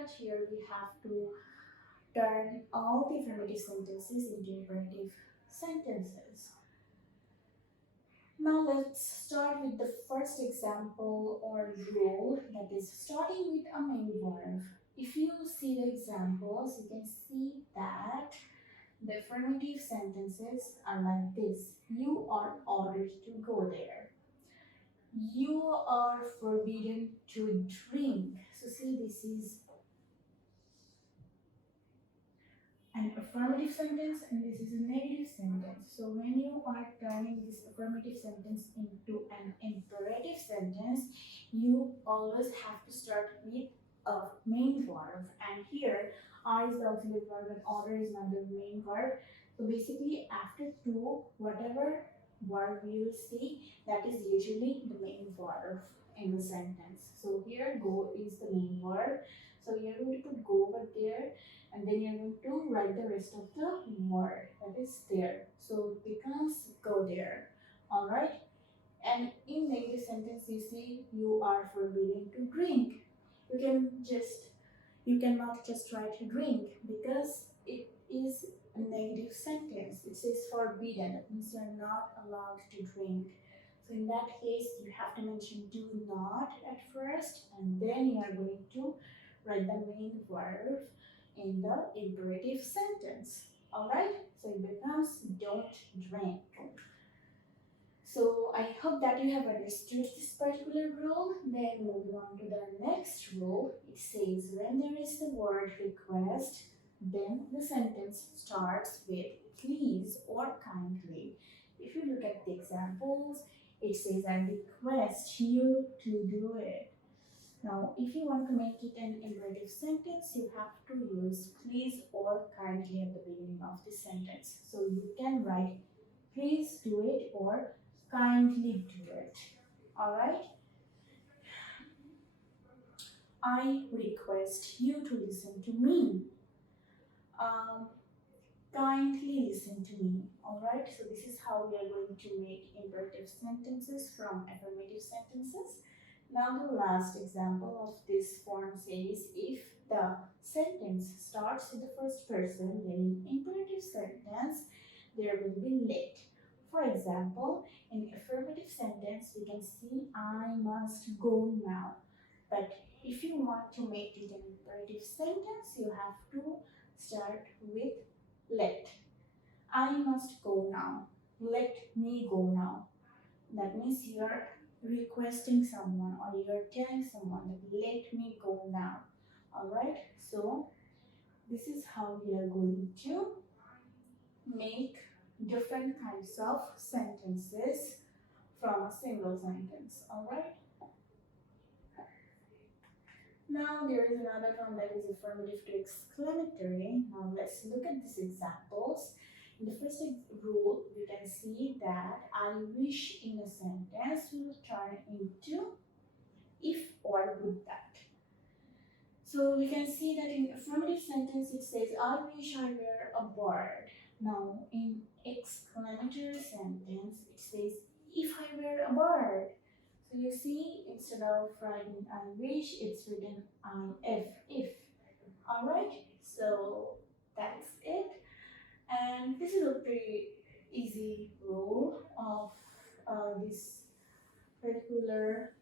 that, here we have to turn all the affirmative sentences into imperative sentences. Now let's start with the first example or rule, that is starting with a main verb. If you see the examples, you can see that the affirmative sentences are like this. You are ordered to go there. You are forbidden to drink. So see, this is an affirmative sentence and this is a negative sentence. So when you are turning this affirmative sentence into an imperative sentence, you always have to start with a main verb. And here, are is the auxiliary verb and order is not the main verb. So basically, after to, whatever verb you will see, that is usually the main verb in the sentence. So here, go is the main verb. So you're going to put go over there, and then you're going to write the rest of the word that is there. So it becomes go there. Alright. And in negative sentence you see you are forbidden to drink. You cannot just write drink because it is a negative sentence. It says forbidden. That means you are not allowed to drink. So in that case you have to mention do not at first, and then you are going to write the main verb in the imperative sentence. Alright, so it becomes don't drink. So I hope that you have understood this particular rule. Then moving on to the next rule, it says when there is the word request, then the sentence starts with please or kindly. If you look at the examples, it says I request you to do it. Now, if you want to make it an imperative sentence, you have to use please or kindly at the beginning of the sentence. So you can write please do it or kindly do it. Alright? I request you to listen to me. Kindly listen to me. Alright? So this is how we are going to make imperative sentences from affirmative sentences. Now the last example of this form says if the sentence starts with the first person, then in imperative sentence there will be let. For example, in affirmative sentence we can see I must go now. But if you want to make it an imperative sentence, you have to start with let. I must go now. Let me go now. That means you are requesting someone or you are telling someone that let me go now. Alright, so this is how we are going to make different kinds of sentences from a single sentence. Alright, now there is another one that is affirmative to exclamatory. Now let's look at these examples. In the first rule, we can see that I wish in a sentence will turn into if or would that. So we can see that in affirmative sentence it says I wish I were a bird. Now in exclamatory sentence it says if I were a bird. So you see, instead of writing I wish, it's written if. Alright, so that's it. And this is a pretty easy rule of this particular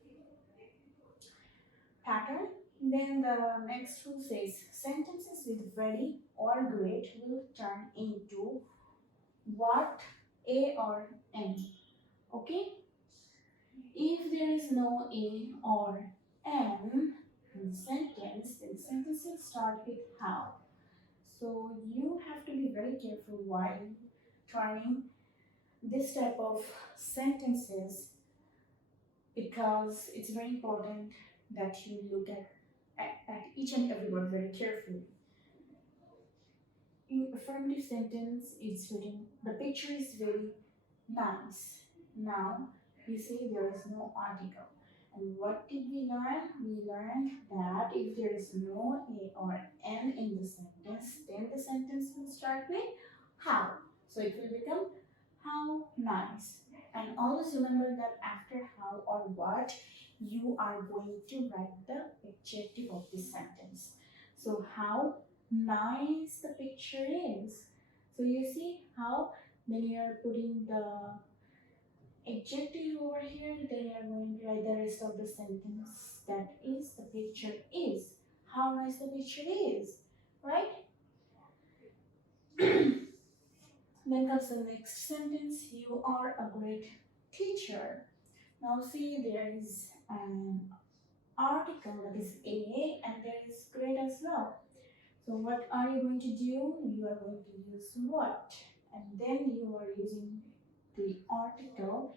pattern. Then the next rule says sentences with very or great will turn into what, a or n. Okay? If there is no a or n in the sentence, then the sentence will start with how. So you have to be very careful while trying this type of sentences, because it's very important that you look at each and every word very carefully. In affirmative sentence, it's written, the picture is very nice. Now, you see there is no article. And what did we learn? We learned that if there is no a or n in the sentence, then the sentence will start with how. So it will become how nice. And always remember that after how or what, you are going to write the adjective of this sentence. So how nice the picture is. So you see how when you are putting the adjective over here, then you are going to write the rest of the sentence. That is, the picture is. How nice the picture is, right? Then comes the next sentence. You are a great teacher. Now see, there is an article that is a, and there is great as well. So what are you going to do? You are going to use what? And then you are using the article.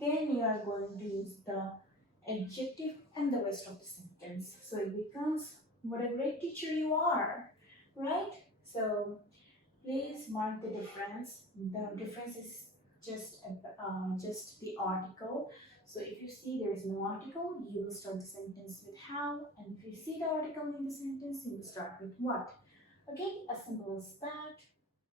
Then you are going to use the adjective and the rest of the sentence. So it becomes what a great teacher you are, right? So please mark the difference. The difference is just the article. So if you see there is no article, you will start the sentence with how, and if you see the article in the sentence, you will start with what. Okay, as simple as that.